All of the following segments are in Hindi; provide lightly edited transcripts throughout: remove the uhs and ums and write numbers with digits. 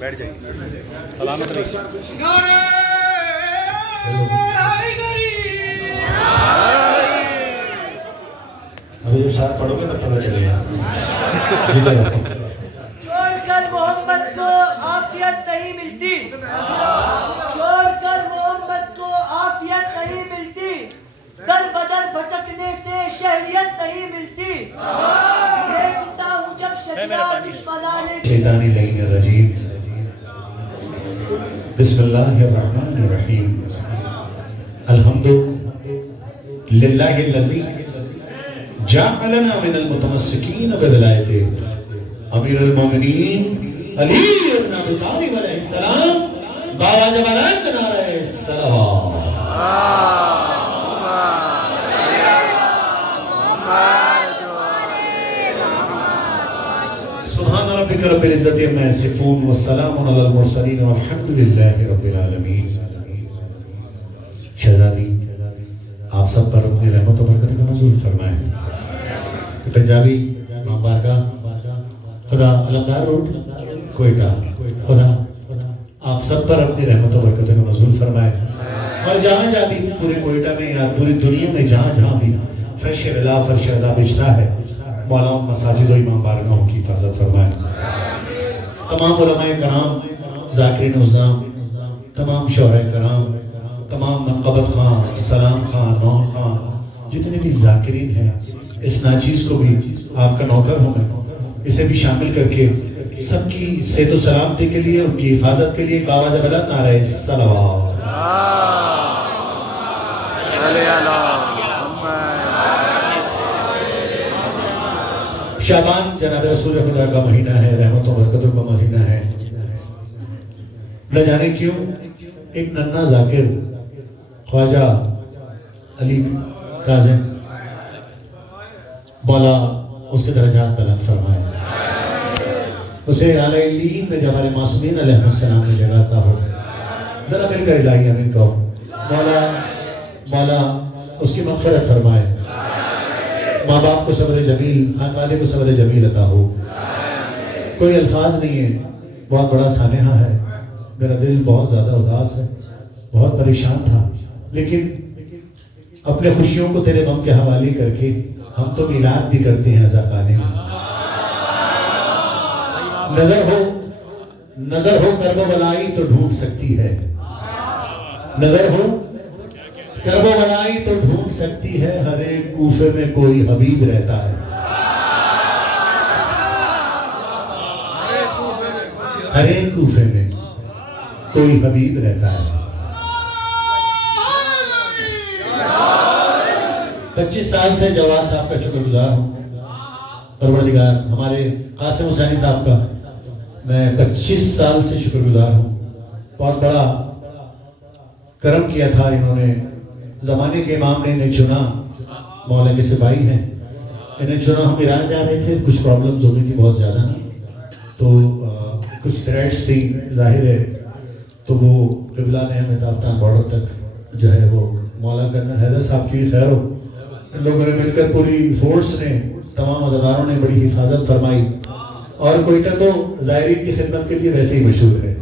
बैठ जाइए, सलामत रहिए। अभी जब साथ पढ़ोगे तब पता चलेगा। जिधर छोड़कर मोहम्मद को आफियत नहीं मिलती, छोड़कर मोहम्मद को आफियत नहीं मिलती, दर बदर भटकने से शहरियत नहीं मिलती। देखता हूँ जब शजरा दुश्मनाने शैतानी लईन रजीम। बिस्मिल्लाहिर्रहमानिर्रहीम। अल्हम्दु लिल्लाहिल्लज़ी जअलना मिनल मुतमस्सिकीन बिविलायतिही अमीरुल मोमिनीन अली इब्न अबी तालिब अलैहिस्सलाम बावाज़ बुलंद नारे सलावत। सुभान रब्बिक रब्बिल इज्जति अम्मा यसिफून व सलामुन अलल मुरसलीन वल्हम्दुलिल्लाहि रब्बिल आलमीन। शहजादी, आप सब पर अपनी रहमत और बरकत का नज़ूल फरमाए। पंजाबी बारका खुदा अलमदार रोड कोयटा, खुदा आप सब पर अपनी रहमत और बरकत का नज़ूल फरमाए। और जहाँ जहाँ भी पूरे कोयटा में या पूरी दुनिया में जहाँ जहाँ भी फर्श विला फर्श अज़ाब इज्ता है, मौला मसाजिद और इमाम बारगाहों की हिफाजत फरमाए। तमाम उलमाए कराम, ज़ाकिरीन उज़्ज़ाम, तमाम शोहरे कराम, तमाम नक़बत खां, सलाम खां, नौन खां, जितने भी ज़ाकिरीन हैं, इस नाचीज़ को भी आपका नौकर हूँ मैं, इसे भी शामिल करके सबकी सेहत व सलामती के लिए, उनकी हिफाजत के लिए आवाज़ बुलंद नारे सलावत। शाबान जनाब रसूल खुदा का महीना है, रहमतों बरकतों का महीना है। न जाने क्यों एक नन्ना जाकिर ख्वाजा अली काज़िम, मौला उसके दरजात बुलंद फरमाए, उसे आले इल्लीन में जब हमारे मासूमीन अलैहिस्सलाम में जगाता हो। जरा मिलकर इलाही आमीन कहो। मौला मौला उसकी मग़फ़िरत फरमाए, माँ बाप को सब्र जमील, खानवादे को सब्र जमील अता हो। कोई अल्फाज नहीं है, बहुत बड़ा सानेहा है। मेरा दिल बहुत ज़्यादा उदास है, बहुत परेशान था, लेकिन अपने खुशियों को तेरे गम के हवाले करके हम तो मिलाद भी करते हैं अज़ा खाने में। नजर हो करबो बलाई तो ढूंढ सकती है, नजर हो करबो बलाई तो ढूंढ सकती है, हर एक कूफे में कोई हबीब रहता है, हर एक कूफे में कोई हबीब रहता है। 25 साल से जवाद साहब का शुक्रगुजार हूँ, परवरदिगार हमारे कासिम हुसैनी साहब का मैं 25 साल से शुक्रगुजार हूँ। बहुत बड़ा करम किया था इन्होंने, ज़माने के इमाम ने इन्हें चुना, मौला के सिपाही हैं, इन्हें चुना। हम ईरान जा रहे थे, कुछ प्रॉब्लम्स हो गई थी बहुत ज़्यादा ना, तो कुछ थ्रेट्स थी जाहिर है, तो वो क़िबला ने हमें ताफ्तान बॉर्डर तक जो है वो मौला कर्नल हैदर साहब की खैर हो, इन लोगों ने मिलकर पूरी फोर्स ने, तमाम अज़ादारों ने बड़ी हिफाजत फरमाई। और कोयटा तो ज़ायरीन की खिदमत के लिए वैसे ही मशहूर है।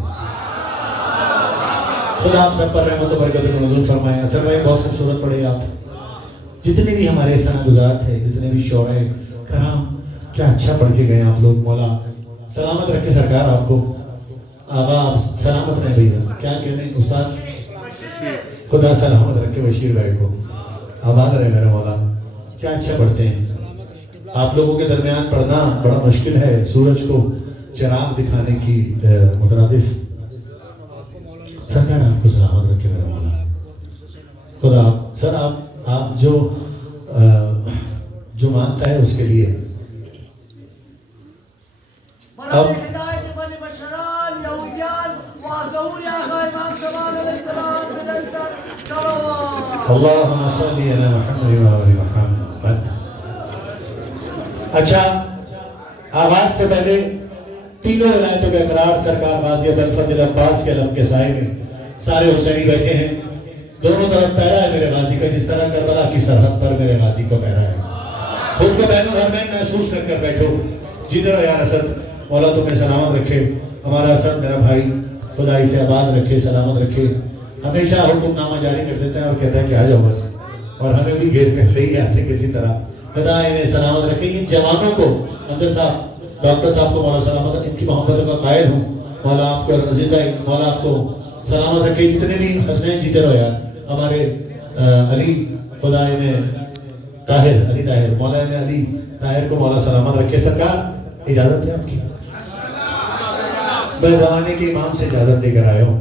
खुदा आप सब पर रहमत और बरकत का नज़ूल फरमाए। अतर भाई बहुत खूबसूरत पढ़े आप, जितने भी हमारे सना गुजार थे, जितने भी शोहरे कराम, क्या अच्छा पढ़ के गए आप लोग। मौला सलामत रखे सरकार आपको, आबा आप सलामत रहे भैया, क्या कहने उस्ताद, खुदा सलामत रखे बशीर भाई को, आबाद रहे मेरे मौला। क्या अच्छा पढ़ते हैं आप लोगों के दरमियान, पढ़ना बड़ा मुश्किल है, सूरज को चिराग दिखाने की मुतरादिफ। सरकार आपको सलामत रखे मेरे मौला। खुदा सर आप जो मानता है उसके लिए अब अल्लाहुम्मा सल्ली अला मुहम्मद व आलि मुहम्मद। अच्छा, आगाज से पहले तीनों इनायतों के इकरार सरकार गाजी अबुल फजल अब्बास के अलम के साए में सारे हुसैनी बैठे हैं। दोनों तरफ पहरा है मेरे गाजी का, जिस तरह करबला की सरहद पर मेरे गाजी का पहरा है। खुद को बैनो घर में महसूस कर बैठो, जिधर यार असद, मौला तुम्हें सलामत रखे। हमारा सब मेरा भाई खुदा इसे आबाद रखे, सलामत रखे। हमेशा हुक्मनामा जारी कर देता है और कहता है कि आ जाओ बस, और हमें भी घेर कर ले ही आते किसी तरह। खुदा इन्हें सलामत रखे। इन जवानों को, अमजद साहब, डॉक्टर साहब को मौला सलामत रखे। इनकी मोहब्बतों का कायल हूँ। मौला आपको, अजीज भाई, मौला आपको सलामत रखे। जितने भी हसनैन जीते रहो यार। हमारे अली, खुदा इन्हें ताहिर, अली ताहिर, मौला इन्हें अली ताहिर को मौला सलामत रखे। सरकार इजाजत है आपकी? मैं जमाने के इमाम से इजाजत लेकर आया हूँ।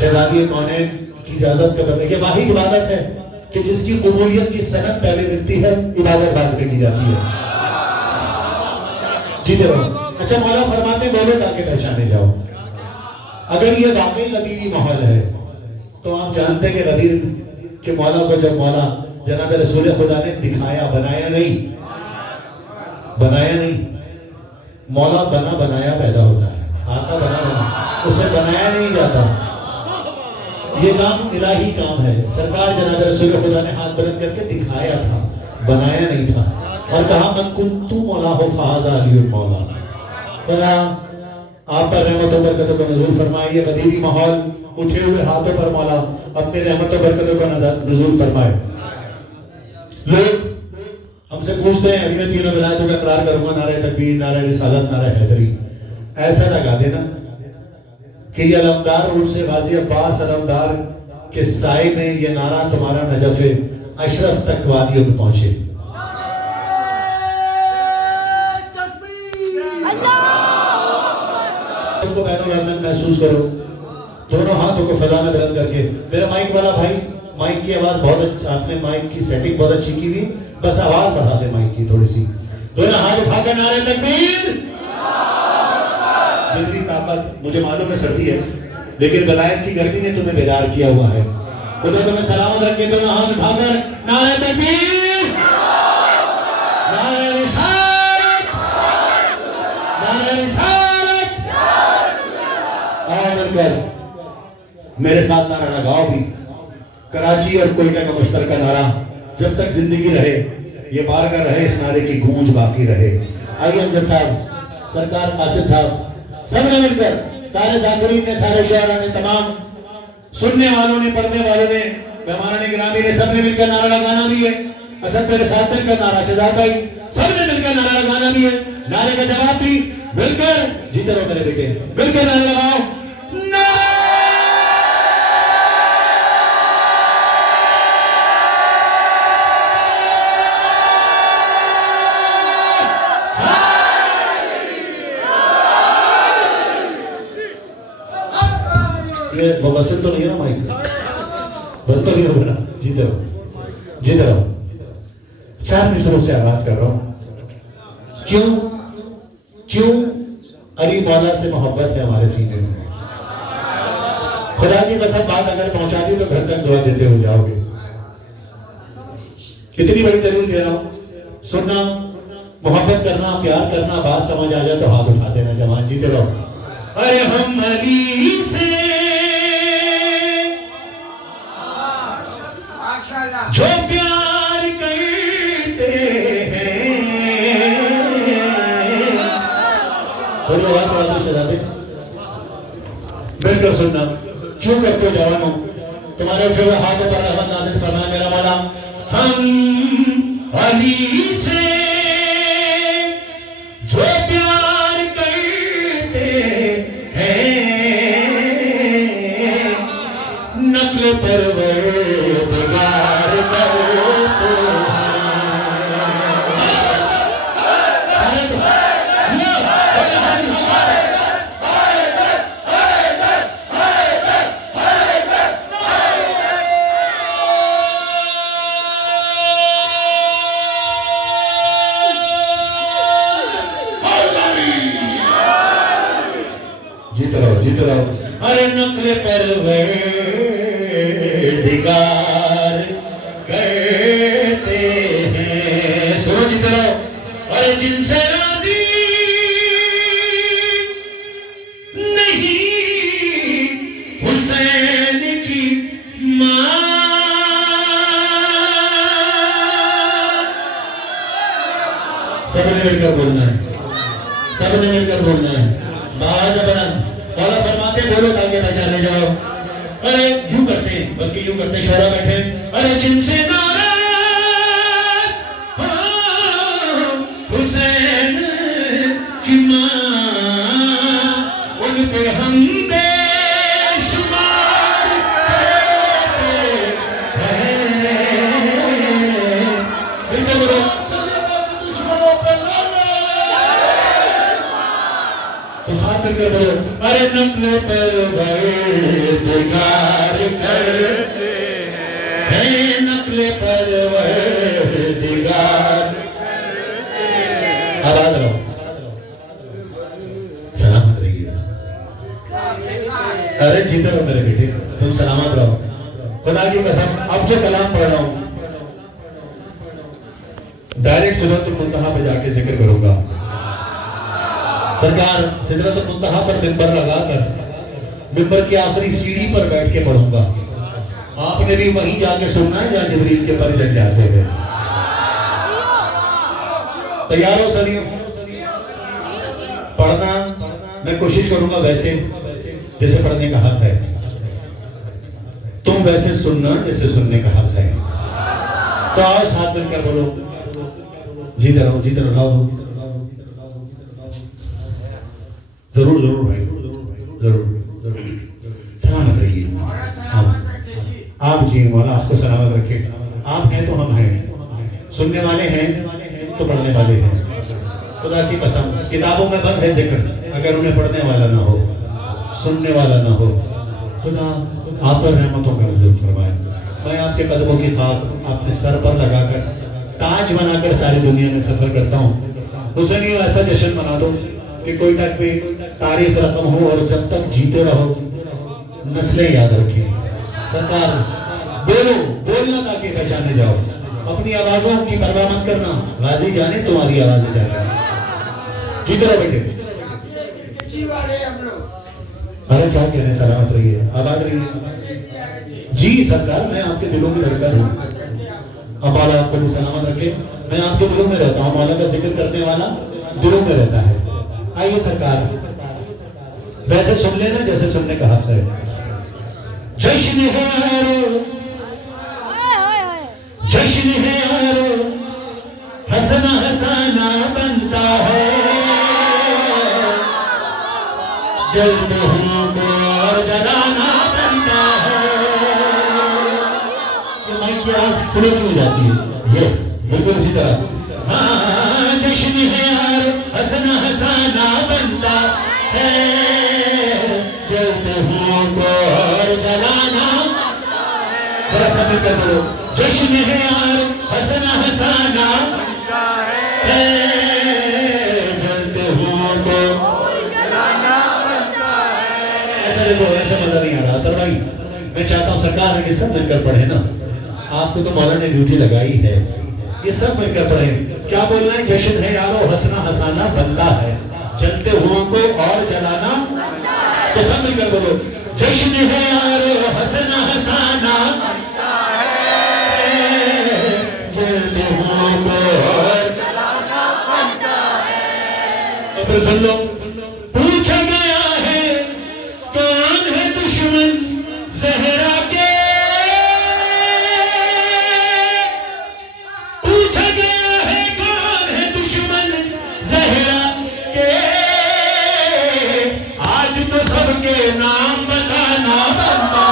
शहजादी कौनैन की इजाजत का करने की वाहिद इबादत है कि जिसकी कबूलियत की सनद पहले मिलती है, इबादत बाद में की जाती है। जीते रहो। अच्छा, मौला फरमाते बोलो ताकि पहचाने जाओ। अगर ये वाकई गदीरी माहौल है तो आप जानते हैं कि गदीर के मौला को जब मौला जनाब रसूल खुदा ने दिखाया, बनाया नहीं, बनाया नहीं। मौला बना बनाया पैदा होता है, आता बना बना, उसे बनाया नहीं जाता। ये काम इलाही काम है। सरकार जनाब रसूल खुदा ने हाथ बुलंद करके दिखाया था, बनाया नहीं था। और कहा मन कुंतु मौला हो फाज़ा अली मौला। खुदा आप पर रहमत और बरकतों को नज़ूल फरमाए। ये गदीरी माहौल उठे हुए हाथों पर मौला अपने रहमत और बरकतों को नज़ूल फरमाए। लोग हमसे पूछते हैं, अभी मैं तीनों विलायतों का इकरार करूंगा, नारे तकबीर, नारे रिसालत, नारे हैदरी। ऐसा लगा देना कि ये अलमदार रूट से गाजी अब्बास अलमदार के साए में ये नारा तुम्हारा नजफ़े अशरफ तक वादियों में पहुंचे। को महसूस करो, दोनों हाथों को फजा में बुलंद करके। मेरा माइक वाला भाई, माइक की आवाज बहुत, आपने माइक की सेटिंग बहुत अच्छी की हुई, बस आवाज बढ़ा दे माइक की थोड़ी सी। दोनों हाथ उठाकर नारे तकबीर। जितनी ताकत, मुझे मालूम है सर्दी है, लेकिन वलायत की गर्मी ने तुम्हें बेदार किया हुआ है। खुदा तुम्हें सलामत रखे। दोनों हाथ उठाकर नारे तकबीर, नारे रिसालत, नारे रिसालत। और मिलकर मेरे साथ नारा लगाओ भी। कराची और कोयटा का मुश्तरका नारा, जब तक जिंदगी रहे ये बारगाह रहे, इस नारे की गूंज बाकी रहे। आइए अमजद साहब, सरकार कासिद साहब, सबने मिलकर, सारे ज़ाकिरीन ने, सारे शुआरा ने, तमाम सुनने वालों ने, पढ़ने वालों ने, मेहमानान गिरामी ने, सबने मिलकर नारा लगाना भी है। असद मेरे साथ मिलकर नारा, शहजाद भाई, सबने मिलकर नारा लगाना भी है। नारे का जवाब भी मिलकर, जीते रहो मेरे बेटे, मिलकर नारा लगाओ। बवसत तो नहीं है ना माइक, बंद तो नहीं होगा ना? जीते रहो, जीते रहो। 4 मिसरों से आगाज कर रहा हूं। क्यों क्यों अली मौला से मोहब्बत है हमारे सीने में। खुदा की कसम, बात अगर पहुंचा दी तो घर तक दुआ देते हो जाओगे। कितनी बड़ी दलील दे रहा हूं। सुनना, मोहब्बत करना, प्यार करना, बात समझ आ जाए तो हाथ उठा देना जवान। जीते रहो। अरे हम अली से जो प्यार करते हैं, थोड़ी आवाज बढ़ा दो शहजादे, मिलकर सुनना। क्यों करते हो जवानों? तुम्हारे उठे हुए हाथों पर रहमत नाज़िल फरमाए मेरा मौला। हम अली से जो प्यार करते हैं, नक्ल परवर जीत रहो। अरे नक्ल परवरदिगार करते हैं, सुनो जीत रहो। अरे जिनसे राजी नहीं हुसैन की मां, सबने मिलकर बोलना है, सबने मिलकर बोलना है। आवाज बना। मौला फरमाते बोलो ताकि पहचाने जाओ। अरे यूं करते हैं, बल्कि यूं करते शौरा बैठे, अरे जिनसे नाराज हुसैन की मां उन पे हम बेशुमार दुश्मनों पे तो साथ मिलकर बोलो, अरे नकले पर दिगार करते हैं, नकले पर दिगार आबाद रहो, सलामत रहिए। अरे जीते रहो मेरे बेटे, तुम सलामत रहो। खुदा की कसम अब जो कलाम पढ़ रहा हूं डायरेक्ट सिदरतुल मुंतहा पे जाके जिक्र करूंगा। सरकार सिदरतुल मुंतहा पर मिंबर लगाकर मिंबर की आखिरी सीढ़ी पर बैठ के पढ़ूंगा। आपने भी वहीं जाके सुनना है जहां जिब्रील के पर चल जाते हैं। तैयार हो सरियों? पढ़ना मैं कोशिश करूंगा वैसे जैसे पढ़ने का हक है, तुम वैसे सुनना जैसे सुनने का हक है। तो आओ साथ मिलकर बोलो, जीते रहो, जीते रहो। जरूर जरूर भाई, जरूर जरूर सलामत रहिए। आप जी मौला आपको सलामत रखे। आप हैं तो हम हैं, सुनने वाले हैं तो पढ़ने वाले हैं। खुदा की कसम किताबों में बंद है जिक्र, अगर उन्हें पढ़ने वाला ना हो, सुनने वाला ना हो। खुदा आप पर रहमतों का नुज़ूल फरमाए। मैं आपके कदमों की खाक अपने सर पर लगाकर ताज बनाकर सारी दुनिया में सफर करता हूँ। हुसैन ऐसा जश्न मना दो कि कोई तक पे तारीख रकम हो और जब तक जीते रहो नस्लें याद रखें। सरकार बोलो, बोलना ताकि पहचाने जाओ। अपनी आवाजों की परवाह मत करना, गाजी जाने तुम्हारी आवाजें जाने। जीते रहो बेटे। अरे क्या कहने, सलामत रहिए, आबाद रहिए। जी सरकार मैं आपके दिलों की धड़कन हूँ। अब मौला आपको भी सलामत रखे। मैं आपके दिलों में रहता हूँ, मौला का जिक्र करने वाला दिलों में रहता है। आइए सरकार वैसे सुन लेना जैसे सुनने का हक है। जश्न है जश्न है हसना हसाना बनता है, जलते हूँ और जलाना बनता है। ये माइक की आवाज सुनी नहीं जाती है, ये बिल्कुल इसी तरह। हाँ जश्न है यार हसना हसाना बनता है, जलते हूँ और जलाना। जरा सा मिलकर बोलो, जश्न है यार हसना हसाना बनता है, जलते हूँ तो जलाना बनता है। ऐसा देखो, ऐसा मजा नहीं आ रहा। तर भाई मैं चाहता हूँ सरकार कि सब मिलकर पढ़े ना। आपको तो मौला ने ड्यूटी लगाई है, ये सब मिलकर पढ़े। क्या बोलना है? जश्न है यारो हंसना हंसाना बनता है, जलते हुओं को और जलाना। तो सब मिलकर बोलो, जश्न है यारो हंसना हंसाना बनता है, जलते हुओं को और जलाना बनता है। तो फिर सुन लो, पूछा गया है कौन है दुश्मन ज़हरा के, पूछा गया है कौन है दुश्मन ज़हरा के, आज तो सबके नाम बताना बनता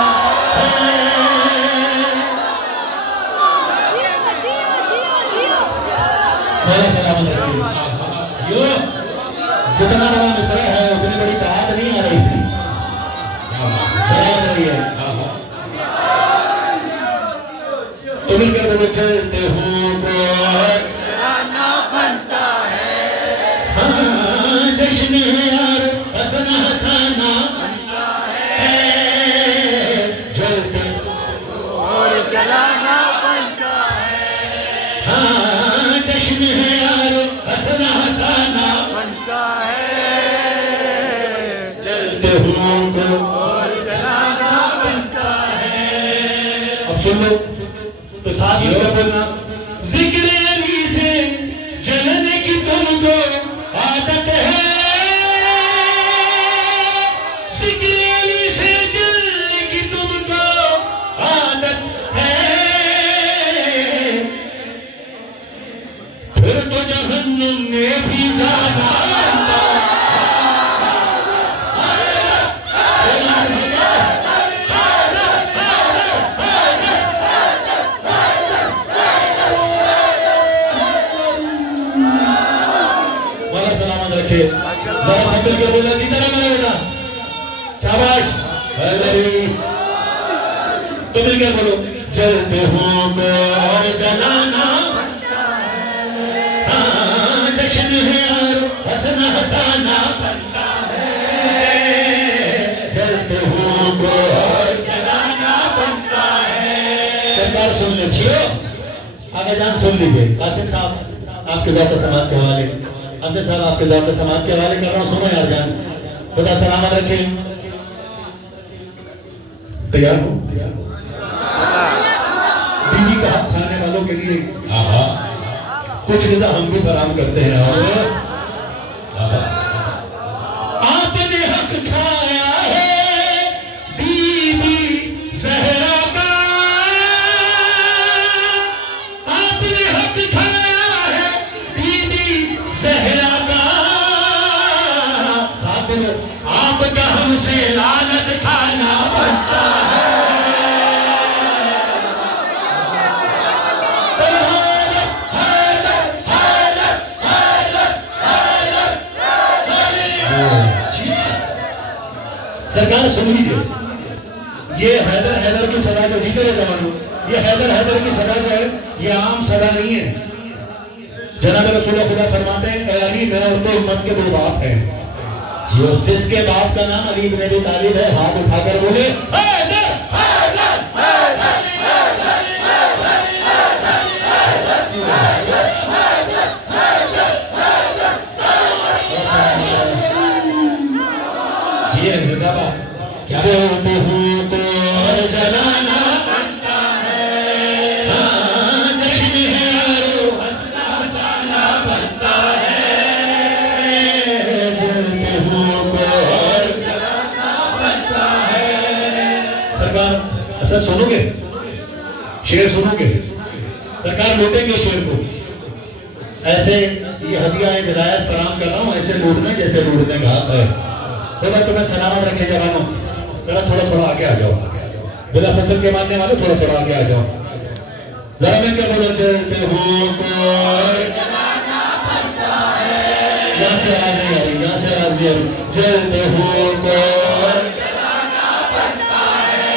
है। बड़ा सलामत रखिए। जितना बड़ा मिसरा है उतनी बड़ी बात नहीं आ रही थी। सलामत रहिए। तो मिलकर बोलो, चलते हूँ को जलाना बनता है। हाँ जश्न है यार हंसना हंसाना बनता है, जलते और जलाना बनता है। हाँ जश्न है यार हंसना हंसाना बनता है, जलते हुओं को और जलाना बनता है। अब सुन लो तो साथ मिलकर बोलना, जिक्र अली से जलने की तुमको आदत है, खजाना वाला सलामत रखे। जरा सब मिलकर बोलना जीता रहा मेरा बेटा, शाबाश। हैदरी तो मिलकर बोलो, जलते हो और जलाना, हाँ, जश्न है और हंसना हंसाना बनता है, जलते हो और जलाना बनता है। सरकार सुन लीजिए, आगे जान सुन लीजिए। कासिम साहब आपके ज़ौक़ समात के हवाले, अब्दुल साहब आपके ज़ौक़ समात के हवाले कर रहा हूँ, सुनो यार जान, खुदा सलामत रखे। तैयार हो? बीवी का हक खाने वालों के लिए कुछ ग़िज़ा हम भी फराहम करते हैं। आपने हक खाया है बीबी ज़हरा का, आपने हक खाया है बीबी ज़हरा का, साथ बोलो, आपका हमसे लानत खाना बनता है। सरकार सुन लीजिए, ये हैदर की सदा जो जीते रहे जवानों, ये हैदर की सदा जो है ये आम सदा नहीं है। जनाब रसूल खुदा फरमाते हैं, ऐ अली मैं और तो उम्मत के दो बाप हैं, जिसके बाप का नाम अली इब्न अबी तालिब है, हाथ उठाकर बोले हैदर हैदर हैदर जलते हूँ तो और जलाना बनता है, हाँ, जश्न है और हंसना हंसाना बनता है, जलते हूँ तो और जलाना बनता है। सरकार ऐसा सुनोगे, शेर सुनोगे, सरकार लूटेंगे शेर को। ऐसे ये हदिया हिदायत फराम कर रहा हूँ, ऐसे लूटना जैसे लूटने का हक है। तो मैं तुम्हें सलामत रखे जवानों, जरा थोड़ा आगे आ जाओ, बिला फसल के मानने वाले थोड़ा आगे आ जाओ, जरा मिलकर बोलो, चलते हो कोई जलाना बनता है। यहाँ से आवाज नहीं आ रही, यहाँ से आवाज नहीं आ रही, चलते हो कोई जलाना बनता है,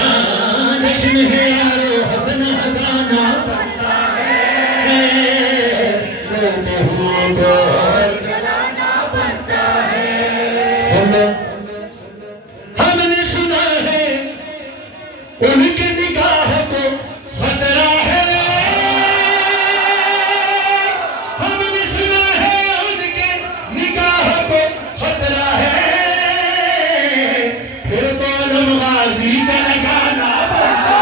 हाँ, जश्न है यारो हंसना हंसाना बनता है, चलते हो कोई जलाना बनता है। सुन लो, हमने सुना है उनके निगाह को खतरा है, हमने सुना है उनके निगाह को खतरा है, फिर तो नमाज़ी का लगाना बनता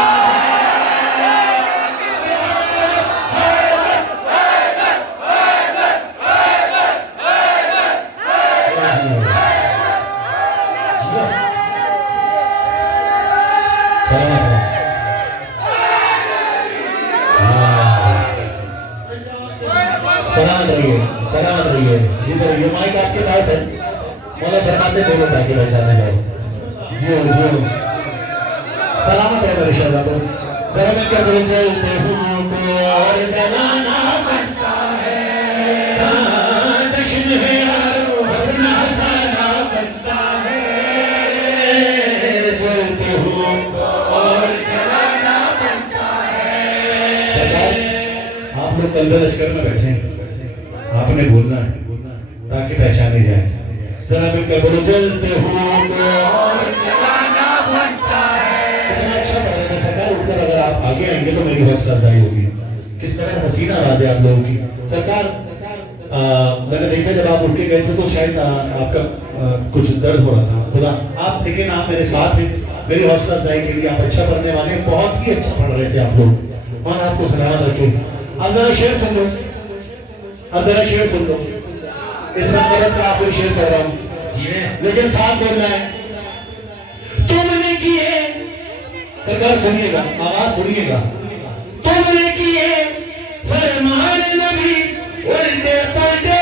सलामत रहिए, जीते रहिए। माइक आपके पास है, मौला फरमाते बोलो ताकि पहचाने जाओ। जियो सलामत रहे मेरे शहजादों। घर में क्या बोले, चलते हूँ और जलाना बनता है, हाँ, जश्न है यारो हंसना हंसाना बनता है, चलते हूँ और जलाना बनता है। सरकार आप लोग कल्बे लश्कर में बैठे हैं, आपने बोलना है ताकि पहचाने जाए। जरा मिलकर बोलो, चलते हो और जलाना बनता है। कितना अच्छा पढ़ रहे हैं सरकार, ऊपर अगर आप आगे आएंगे तो मेरी हौसला अफजाई होगी। किस तरह हसीन आवाज है आप लोगों की। सरकार मैंने देखा जब आप उठ के गए थे तो शायद आपका कुछ दर्द हो रहा था, खुदा आप, लेकिन आप मेरे साथ हैं, मेरी हौसला अफजाई के लिए। आप अच्छा पढ़ने वाले, बहुत ही अच्छा पढ़ रहे थे आप लोग, और आपको सलामत रखे। अब जरा शेर सुन लो, अब जरा शेर सुन लो, इस नंबर का आखिरी शेर कह रहा हूं, लेकिन साथ बोलना है। तुमने किए, सरकार सुनिएगा, आवाज सुनिएगा, तुमने किए फरमान नबी उल्टे पलटे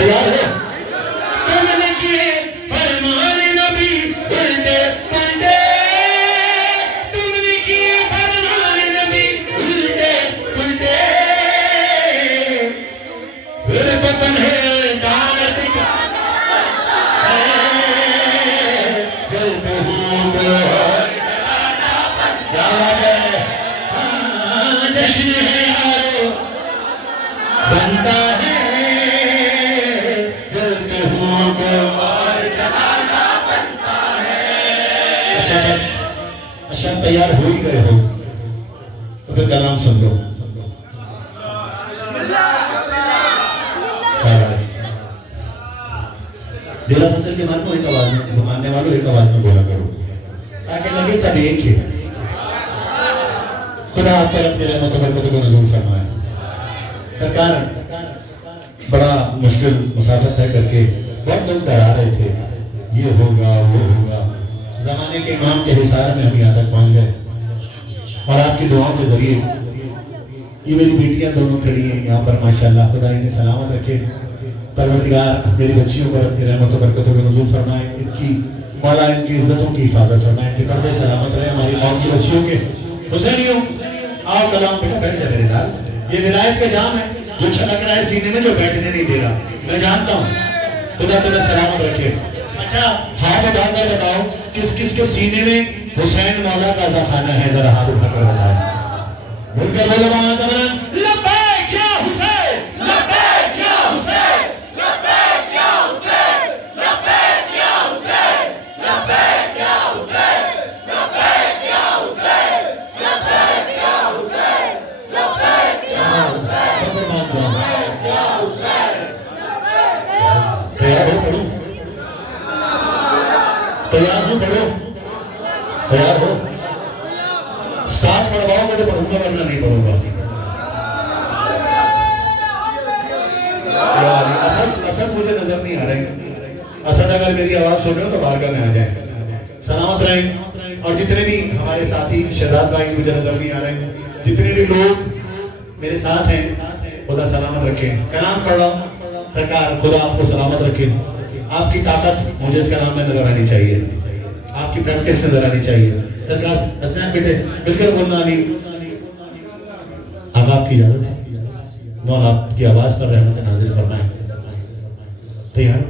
तैयार है? तुमने किए फरमान नबी उल्टे पुल्टे, तुमने किए फरमान नबी उल्टे पुल्टे, फिर तो तुम्हें दानत का जलते हूँ तो जश्न है यारो बनता है, जलते हूँ तो और जलाना बनता है। अच्छा बस, अच्छा तैयार हो ही गए हो तो फिर कलाम सुन लो। दिला फसल के मानो एक आवाज में, मानने वालों एक आवाज में बोला करो ताकि लगे सब एक ही। खुदा आप पर अपनी रहमत और बरकत को नज़ूर फरमाए। सरकार बड़ा मुश्किल मुसाफिर तय करके बहुत लोग डरा रहे थे, ये होगा वो होगा। जमाने के इमाम के हिसार में हम यहाँ तक पहुंच गए और आपकी दुआओं के जरिए ये मेरी बेटियां दोनों खड़ी हैं यहाँ पर, माशाल्लाह। खुदा इन्हें सलामत रखे। परवरदिगार मेरी बच्चियों पर अपनी रहमत और बरकतों को नज़ूर फरमाए। इनकी मौला इनकी इज्जतों की हिफाजत फरमाए, इनके पर्दे सलामत रहे हमारी कौम की बच्चियों के। हुसैनियों आओ कलाम बेटा बैठ जा मेरे लाल। ये विलायत का जाम है जो छलक रहा है सीने में, जो बैठने नहीं दे रहा। मैं जानता हूँ, खुदा तुम्हें सलामत रखे। अच्छा हाथ उठाकर बताओ किस किस के सीने में हुसैन मौला का ज़खाना है, जरा हाथ उठाकर बताओ। बोलकर बोलो लब्बैक या हुसैन, लब्बैक या हुसैन, लब्बैक या हुसैन, लब्बैक या हुसैन, लब्बैक या हुसैन, लब्बैक या हुसैन, लब्बैक या हुसैन, लब्बैक या हुसैन, लब्बैक या हुसैन। तैयार हो पढ़ो, तैयार हो पढ़ो, तैयार हो। साथ पढ़वाओगे तो पढ़ूंगा वरना नहीं पढ़ूंगा। असद मुझे नजर नहीं आ रहे। असद अगर मेरी आवाज सुन रहे हो तो बारगाह में आ जाए। सलामत रहें। और जितने भी हमारे साथी शहजाद भाई मुझे नजर नहीं आ रहे, जितने भी लोग मेरे साथ हैं, खुदा सलामत रखे। कलाम पढ़ रहा हूँ सरकार, खुदा आपको सलामत रखे। आपकी ताकत मुझे इस कलाम में नजर आनी चाहिए, आपकी प्रैक्टिस नजर आनी चाहिए। सरकार हसनैन बेटे मिलकर बोलना अली। अब आपकी इजाजत है, मौला आपकी आवाज पर रहमत नाज़िल फरमाए। तैयार?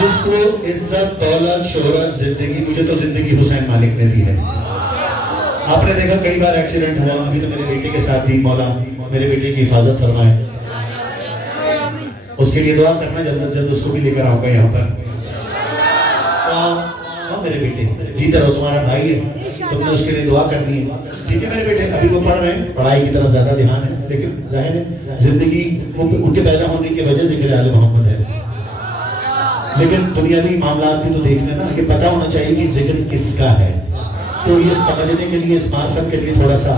जिसको इज्जत दौलत शोहरत जिंदगी, मुझे तो जिंदगी हुसैन मालिक ने दी है। आपने देखा कई बार एक्सीडेंट हुआ, अभी तो मेरे बेटे के साथ भी, मौला मेरे बेटे की हिफाजत फरमाए। उसके लिए दुआ करना, जल्द से जल्द उसको भी लेकर आऊंगा यहाँ पर। मेरे बेटे जीते रहो, तुम्हारा भाई है, तुमने उसके लिए दुआ करनी है, ठीक है मेरे बेटे। अभी वो पढ़ रहे हैं, पढ़ाई की तरफ ज्यादा ध्यान है, लेकिन जाहिर है जिंदगी उनके पैदा होने की वजह जिक्र आले मोहम्मद है, लेकिन दुनियावी मामलात भी तो देखने ना। ये पता होना चाहिए कि जिक्र किसका है, तो ये समझने के लिए, इस मार्फत के लिए थोड़ा सा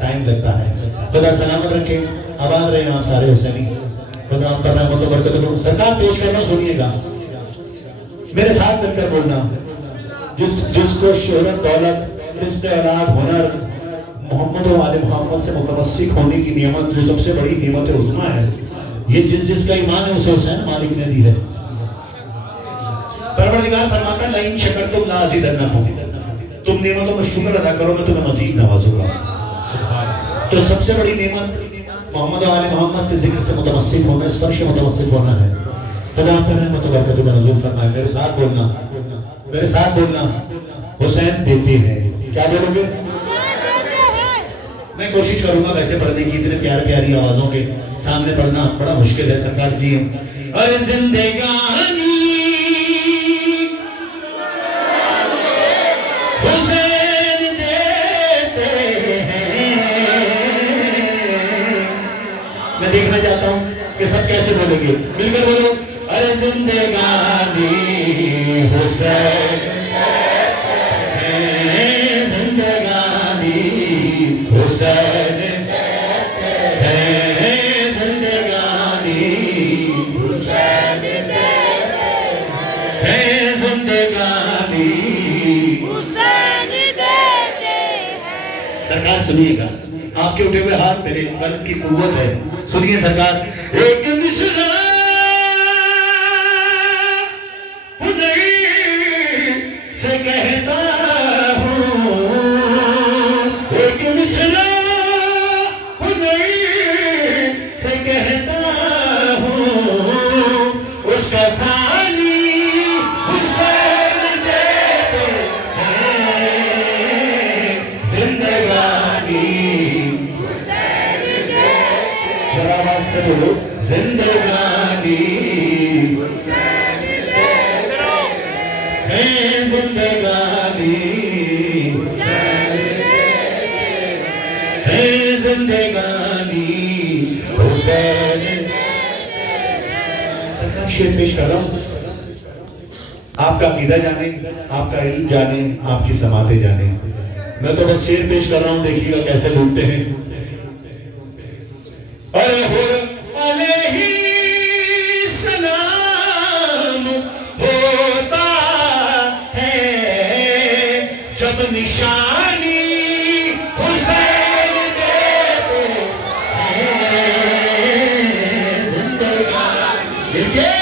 टाइम लगता है। खुदा सलामत रखे, आबाद रहे आप सारे हुसैनी। खुदा आप पर रहमत और बरकत करो। सरकार पेश करना, सुनिएगा मेरे साथ मिलकर बोलना। जिसको शोहरत दौलत रिज़्क़ औलाद हुनर मोहम्मद और आले मोहम्मद से मुतमस्सिक होने की नियमत, जो सबसे बड़ी नियमत उज़्मा है, ये जिसका ईमान है उसे हुसैन मालिक ने दी है। परवरदिगार फरमाता है लइन शकरतुम लाज़िदन्नकुम, तुम नेमतों में शुक्र अदा करो मैं तुम्हें मज़ीद नवाजूंगा। तो सबसे बड़ी नेमत मोहम्मद और आले मोहम्मद के जिक्र से मुतमस्सिक होना, इस फर्श मुतमस्सिक होना है। खुदा आप पर रहमत और बरकत का नज़ूल फरमाए। मेरे साथ बोलना, मेरे साथ बोलना, हुसैन देते हैं। क्या बोलोगे? मैं कोशिश करूंगा वैसे पढ़ने की, इतने प्यार प्यारी आवाजों के सामने पढ़ना बड़ा मुश्किल है सरकार जी। अरे जिंदगानी हुसैन देते हैं। मैं देखना चाहता हूं कि सब कैसे बोलेंगे, मिलकर बोलो। अरे जिंदगानी हुसैन है, जिंदगानी हुसैन है, जिंदगानी हुसैन है, जिंदगानी हुसैन देते हैं। सरकार सुनिएगा, आपके उठे हुए हाथ मेरे बल की कुव्वत है। सुनिए सरकार, एक मिसरा ससानी हुसैन देते हैं जिंदगानी। जरा आवाज से बोलो जिंदगानी है जिंदगानी है जिंदगानी हुसैन। सरकार शेर पेश कर रहा हूं, आपका अकीदा जाने, आपका इल्म जाने, आपकी समाते जाने। मैं तो बस शेर पेश कर रहा हूं, देखिएगा कैसे बोलते हैं। अरे अलैहि सलाम होता है जब निशानी हुसैन देते हैं जिंदगानी के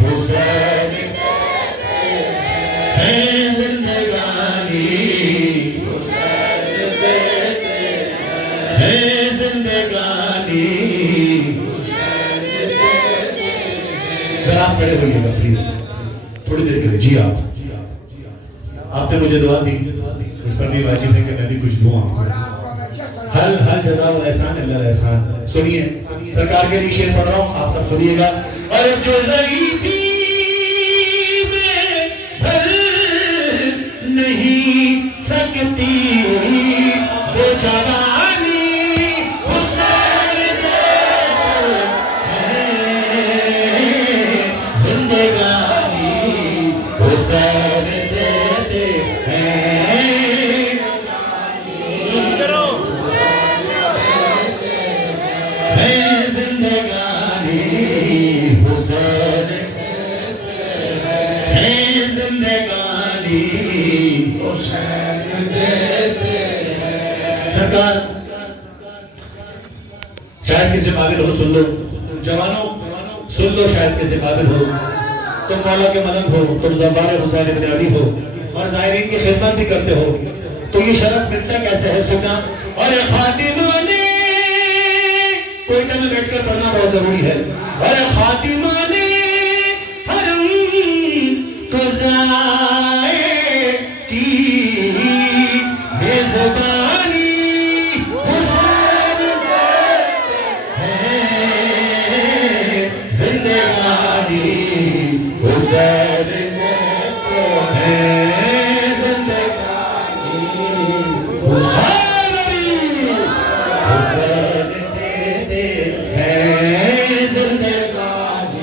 हुसैन देते हैं जिंदगानी हुसैन है जिंदगानी हुसैन देते है जिंदगानी हुसैन देते। जरा आप खड़े होइएगा प्लीज थोड़ी देर के लिए। जी आपने मुझे दुआ दी, मुझ पर भी वाजिब है कि मैं भी कुछ दूं आपको। हल हल जज़ा वल एहसान अल्लाह एहसान। सुनिए सरकार के लिए शेर पढ़ रहा हूं, आप सब सुनिएगा। और जो ज़ईफ़ी नहीं सकती वो जवानी हुसैन देते हैं जिंदगानी हुसैन देते हैं जिंदगानी हुसैन है जिंदगानी हुसैन देते हैं। सरकार शायद किसी काबिल हो, सुन लो जवानों, सुन लो, शायद किसी काबिल हो, तुम मौला के मदद हो, तुम ज़फ़ार हुसैन इब्न अली हो और ज़ाहिरीन की खिदमत भी करते हो, तो ये शरफ मिलता कैसे है सुनना। और खातिमा ने कोयटा में बैठकर पढ़ना बहुत जरूरी है। और खातिमा ने हरम को ज़ाए की बेज़ुबानी हुसैन देते हैं जिंदगानी हुसैन देते हैं जिंदगानी हुसैन देते हैं जिंदगानी।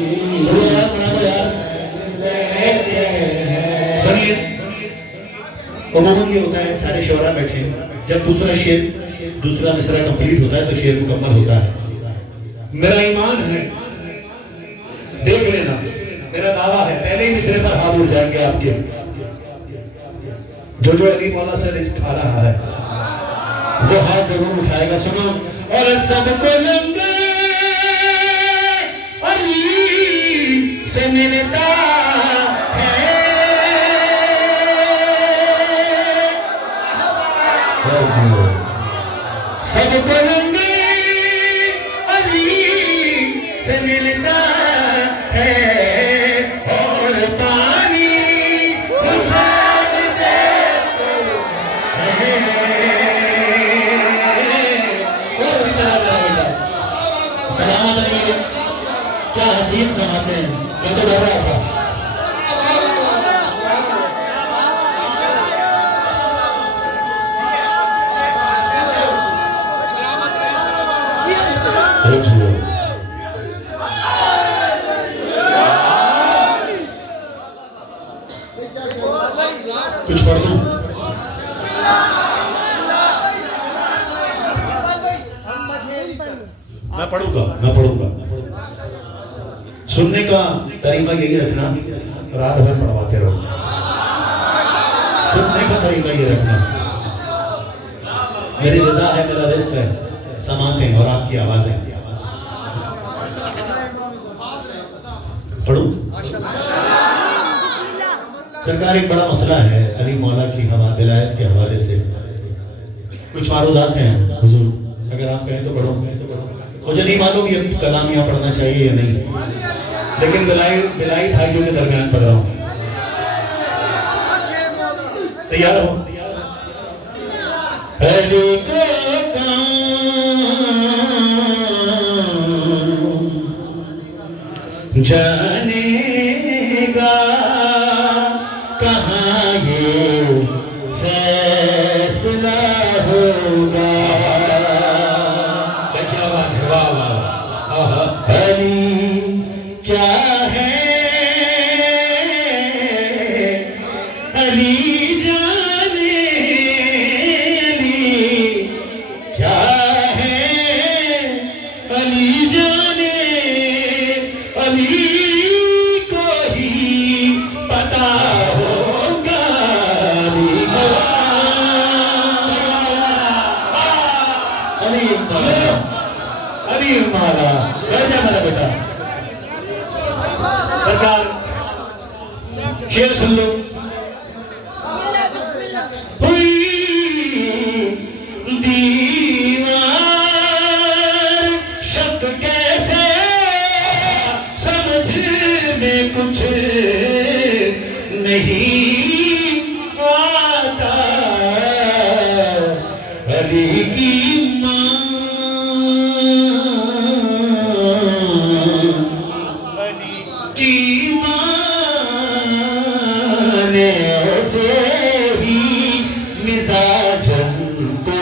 सुनिए उमूमन ये होता है सारे शोरा बैठे, जब दूसरा मिसरा कंप्लीट होता है तो शेर मुकम्मल होता है। मेरा ईमान है, देख लेना, मेरा दावा है पहले ही मिसरे पर हाथ उठ जाएंगे आपके। जो अली मौला से रिस्क खा रहा है वो हाथ जरूर उठाएगा। सुनो और सबको लंगे अली से मिलता है सबको लंगे अली से मिलता है और पानी हुसैन देते हैं। सलामत रहिए, क्या हसीन समाते हैं, मैं तो डर रहा था। कुछ पढ़ दूं? मैं पढ़ूंगा। सुनने का तरीका यही रखना, रात भर पढ़वाते रहो। सुनने का तरीका ये रखना, मेरी रजा है, मेरा रिस्क है, समाते और आपकी आवाजें। पढ़ूं? सरकार एक बड़ा मसला है अली मौला की विलायत के हवाले से। कुछ मारूजात हैं हुजूर, अगर आप कहें तो पढ़ो। मुझे नहीं मालूम ये कलाम यहाँ पढ़ना चाहिए या नहीं, लेकिन बिलाई भाइयों के दरमियान पढ़ रहा हूँ। तैयार हो? अली को जानेगा कहाँ ये फैसला होगा। क्या बात है, वाह वाह। अली क्या है, अली जाने, अली क्या है, अली जाने, अली को ही पता होगा। अली अली माला बैठ जा मेरा बेटा। सरकार शेर सुन लो। हुई दीवार शक कैसे समझ में कुछ नहीं आता। अली की मां, अली की मां ने ऐसे ही मिजाजन को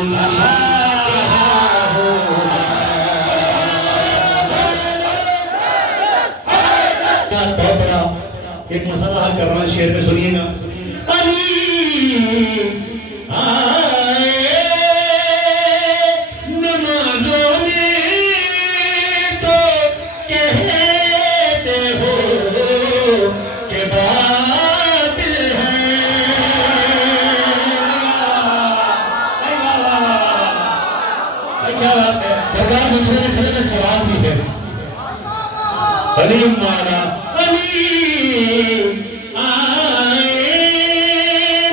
बहुत बड़ा एक मसला हल कर रहा है, शेर में सुनिएगा। अली आए नमाजों में तो कहते हो कि बातिल है। क्या बात है सरकार, मुझे समझ में सवाल भी है। अली माना अली आए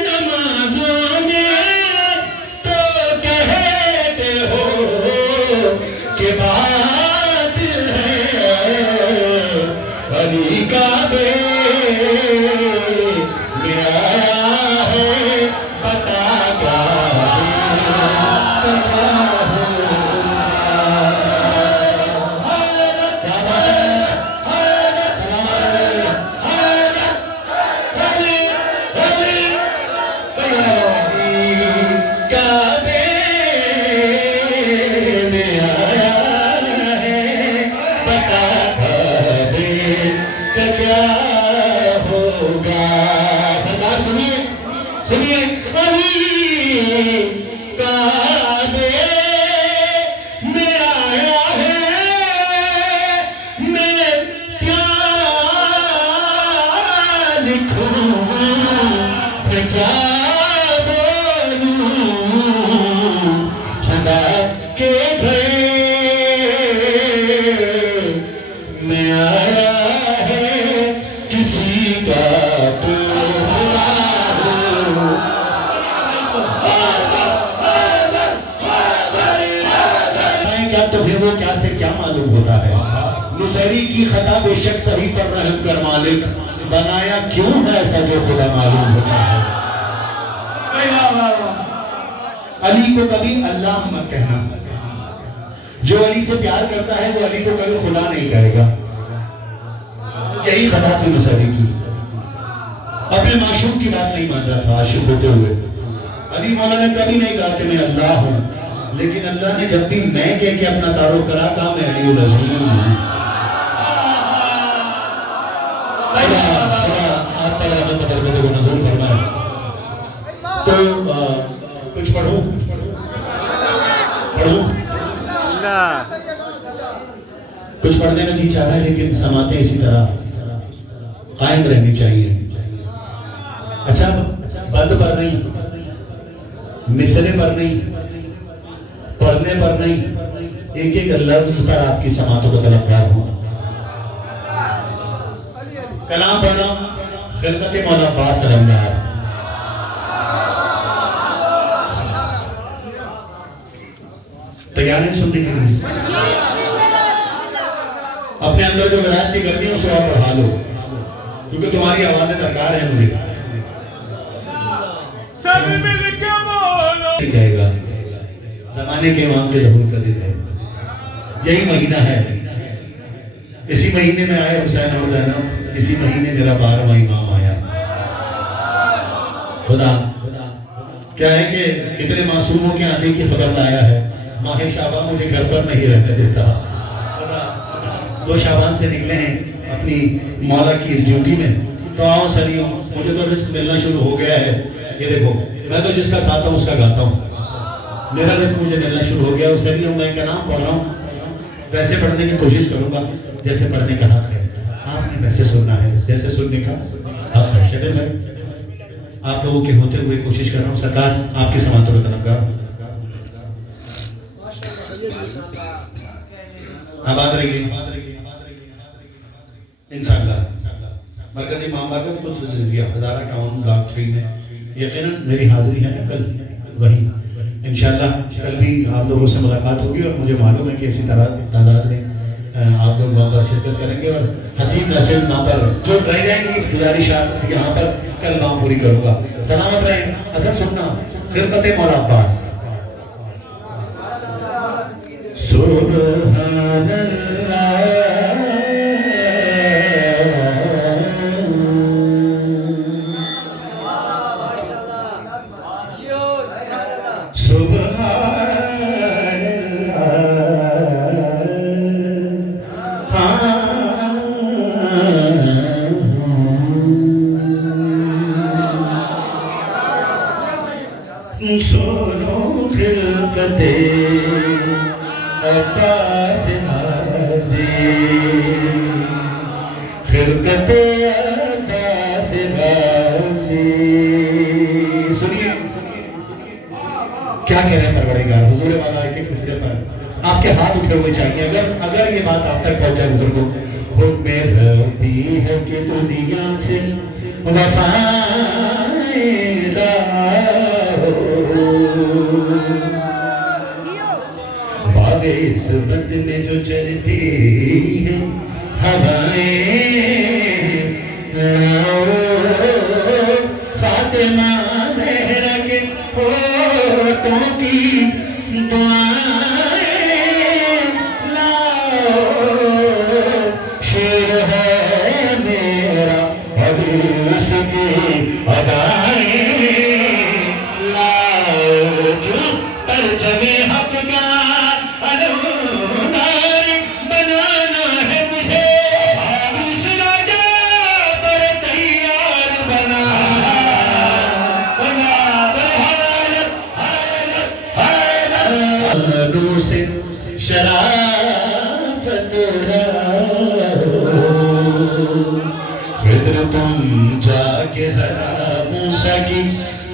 नमाजों में तो कहते हो कि बातिल है। अली का में आया है पता क्या क्या होगा। सरकार सुनिए सुनिए। अली काबे में आया है, मैं क्या लिखूं, मैं क्या बोलूं। खुदा के घर में आया है किसी का तो क्या, तो फिर वो क्या से क्या मालूम होता है। नुसैरी की खता बेशक सभी पर रहम कर मालिक, बनाया क्यों है ऐसा जो खुदा मालूम होता है। अली को कभी अल्लाह मत कहना। जो अली से प्यार करता है वो अली को कभी खुदा नहीं कहेगा। यही खता थी नुसैरी की। अपने माशूक की बात नहीं मान रहा था आशिक होते हुए। अली मौला ने कभी नहीं कहा कि मैं अल्लाह हूं, लेकिन अल्लाह ने जब भी मैं कह के अपना तारुफ करा, कहा मैं अली उल अज़ीम हूं। आप पर रहमत बरकत को नज़र फरमाए। तो कुछ पढ़ूं कुछ पढ़ने में जी चाह रहा है, लेकिन समाते इसी तरह कायम रहनी चाहिए। अच्छा, बंद पर नहीं, मिसले पर नहीं, पढ़ने पर नहीं, एक एक लफ्ज पर आपकी समातों को तलबगार हूं। कलाम पढ़ना खिलकत मौला अब्बास अलमदार। तैयार है सुनने के लिए? अपने अंदर जो विलायत की गर्मी है उसे और बढ़ा लो, क्योंकि तुम्हारी आवाजें दरकार है मुझे। कहेगा जमाने के इमाम के ज़हूर का दिन है, यही महीना है। इसी महीने में आए हुसैन और ज़ैनब, इसी महीने मेरा 12वां इमाम आया। खुदा क्या है कि इतने मासूमों के आने की खबर लाया है। माह शाबान मुझे घर पर नहीं रहने देता। खुदा 2 शाबान से निकले हैं अपनी मौला की इस ड्यूटी में, तो आओ सलियों, मुझे तो रिस्क मिलना शुरू हो गया है। ये देखो, मैं तो जिसका खाता हूँ उसका गाता हूँ, मेरा रिस्क मुझे मिलना शुरू हो गया। उससे भी मैं क्या नाम पढ़ रहा हूँ, वैसे पढ़ने की कोशिश करूंगा जैसे पढ़ने का हक है। आपने वैसे सुनना है जैसे सुनने का हक है। शबीर भाई, आप लोगों के होते हुए कोशिश कर रहा हूँ, सरकार आपकी समात और तनख्वाह आबाद रहिए इंशाअल्लाह। मरकजी मामला का कुछ हज़ारा टाउन ब्लॉक 3 में यकीनन मेरी हाजिरी है कल वही इंशाअल्लाह। कल भी आप लोगों से मुलाकात होगी और मुझे मालूम है कि इसी तादाद में आप लोग वहाँ पर शिरकत करेंगे और हसीन महफिल वहाँ पर जो रह जाएंगी गुजारिशात यहाँ पर कल वहाँ पूरी करूँगा। सलामत रहें। असल सुनना खिलकत मौला अब्बास। सोनो खिलकते अब्बास नाज़ी, खिलकते अब्बास नाज़ी। सुनिए क्या कह रहे हैं परवरदिगार हुजूर वाला एक मिसरे पर आपके हाथ उठे हुए चाहिए। अगर ये बात आप तक पहुंच जाए बुजुर्गों, हुक्म रब्बी है कि दुनिया से वफाए बागे इस बद में जो चलती है हवाएं, फातिमा ज़हरा के होठों की दुआएं लाओ, शेर है मेरा हदीस की अदाएं लाओ, परचमे हक का बनाना है मुझे, इस राजा पर तैयार बना से शराफत फिर तुम जाके जरा मूसा की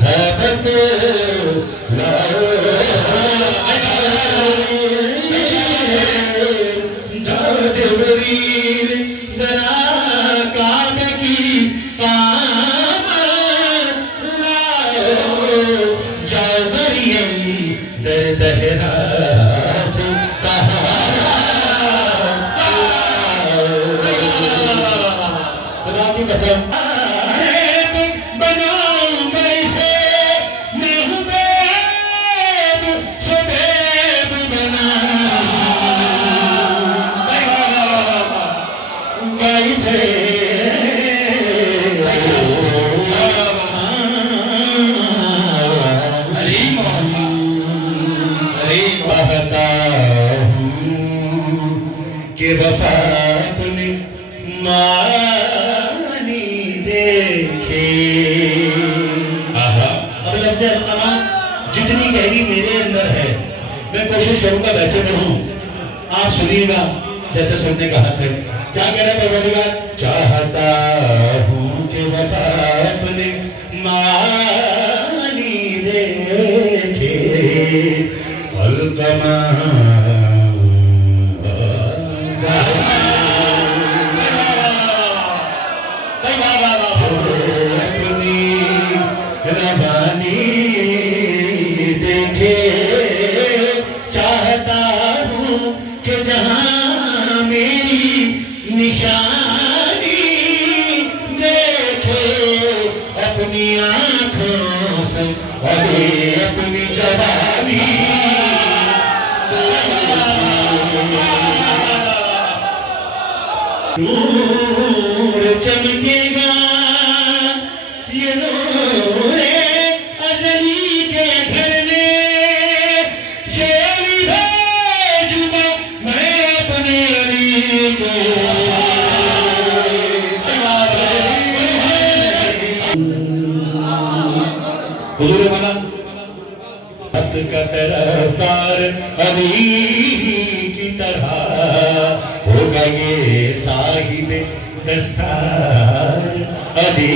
हैबत लाओ, जाओ जिब्रील जरा काबे की कामत लाओ, जाओ मरियम दर ज़हरा से कहा खुदा की कसम बनाऊंगा इसे मैं हूँ बेब सुबेब बनाऊंगा इसे कि वफा अपने मानी देखे। अब लफ्ज़ अल्लाह जितनी गहरी मेरे अंदर है मैं कोशिश करूंगा वैसे में हूँ, आप सुनिएगा जैसे सुनने का हक है। क्या कह रहे हैं परवरदिगार? चाहता हूँ कि वफा अपने मानी देखे, अलकमा नूर चमकेगा ये नूरे अजली के घर में, शेर भेजूंगा मैं अपने अली को। हुजूर वाला हक का तरफदार अली की तरह होगा ये साहिब दस्तार अली।